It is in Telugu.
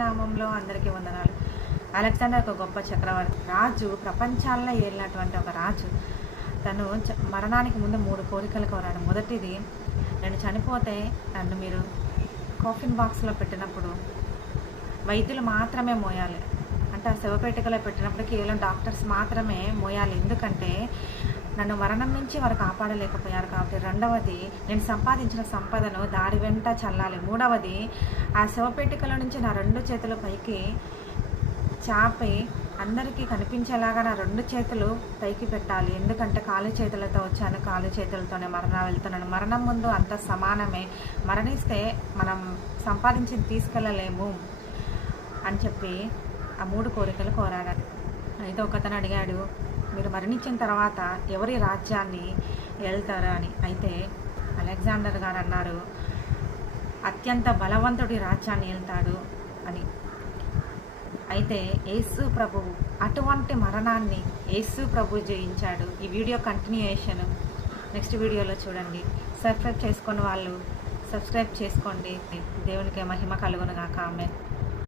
నామంలో అందరికీ వందనాలు. అలెగ్జాండర్ ఒక గొప్ప చక్రవర్తి రాజు, ప్రపంచాల్లో ఏలినటువంటి ఒక రాజు. తను మరణానికి ముందు 3 కోరికలు కోరాడు. మొదటిది, నేను చనిపోతే నన్ను మీరు కాఫిన్ బాక్స్లో పెట్టినప్పుడు వైద్యులు మాత్రమే మోయాలి. అంటే ఆ శవపేటికలో పెట్టినప్పుడు కేవలం డాక్టర్స్ మాత్రమే మోయాలి. ఎందుకంటే నన్ను మరణం నుంచి వారు కాపాడలేకపోయారు కాబట్టి. రెండవది, నేను సంపాదించిన సంపదను దారి వెంట చల్లాలి. మూడవది, ఆ శవపేటికల నుంచి నా 2 చేతులు పైకి చాపి అందరికీ కనిపించేలాగా నా 2 చేతులు పైకి పెట్టాలి. ఎందుకంటే ఖాళీ చేతులతో వచ్చాను, ఖాళీ చేతులతోనే వెళ్తున్నాను. మరణం ముందు అంత సమానమే. మరణిస్తే మనం సంపాదించి తీసుకెళ్ళలేము అని చెప్పి ఆ 3 కోరికలు కోరాడు. అయితే ఒకతను అడిగాడు, మీరు మరణించిన తర్వాత ఎవరి రాజ్యాన్ని వెళ్తారు అని. అయితే అలెగ్జాండర్ గారు అన్నారు, అత్యంత బలవంతుడి రాజ్యాన్ని వెళ్తాడు అని. అయితే యేసు ప్రభువు అటువంటి మరణాన్ని యేసు ప్రభు జయించాడు. ఈ వీడియో కంటిన్యూయేషన్ నెక్స్ట్ వీడియోలో చూడండి. సబ్స్క్రైబ్ చేసుకుని వాళ్ళు సబ్స్క్రైబ్ చేసుకోండి. దేవునికి మహిమ కలుగును గాక. ఆమేన్.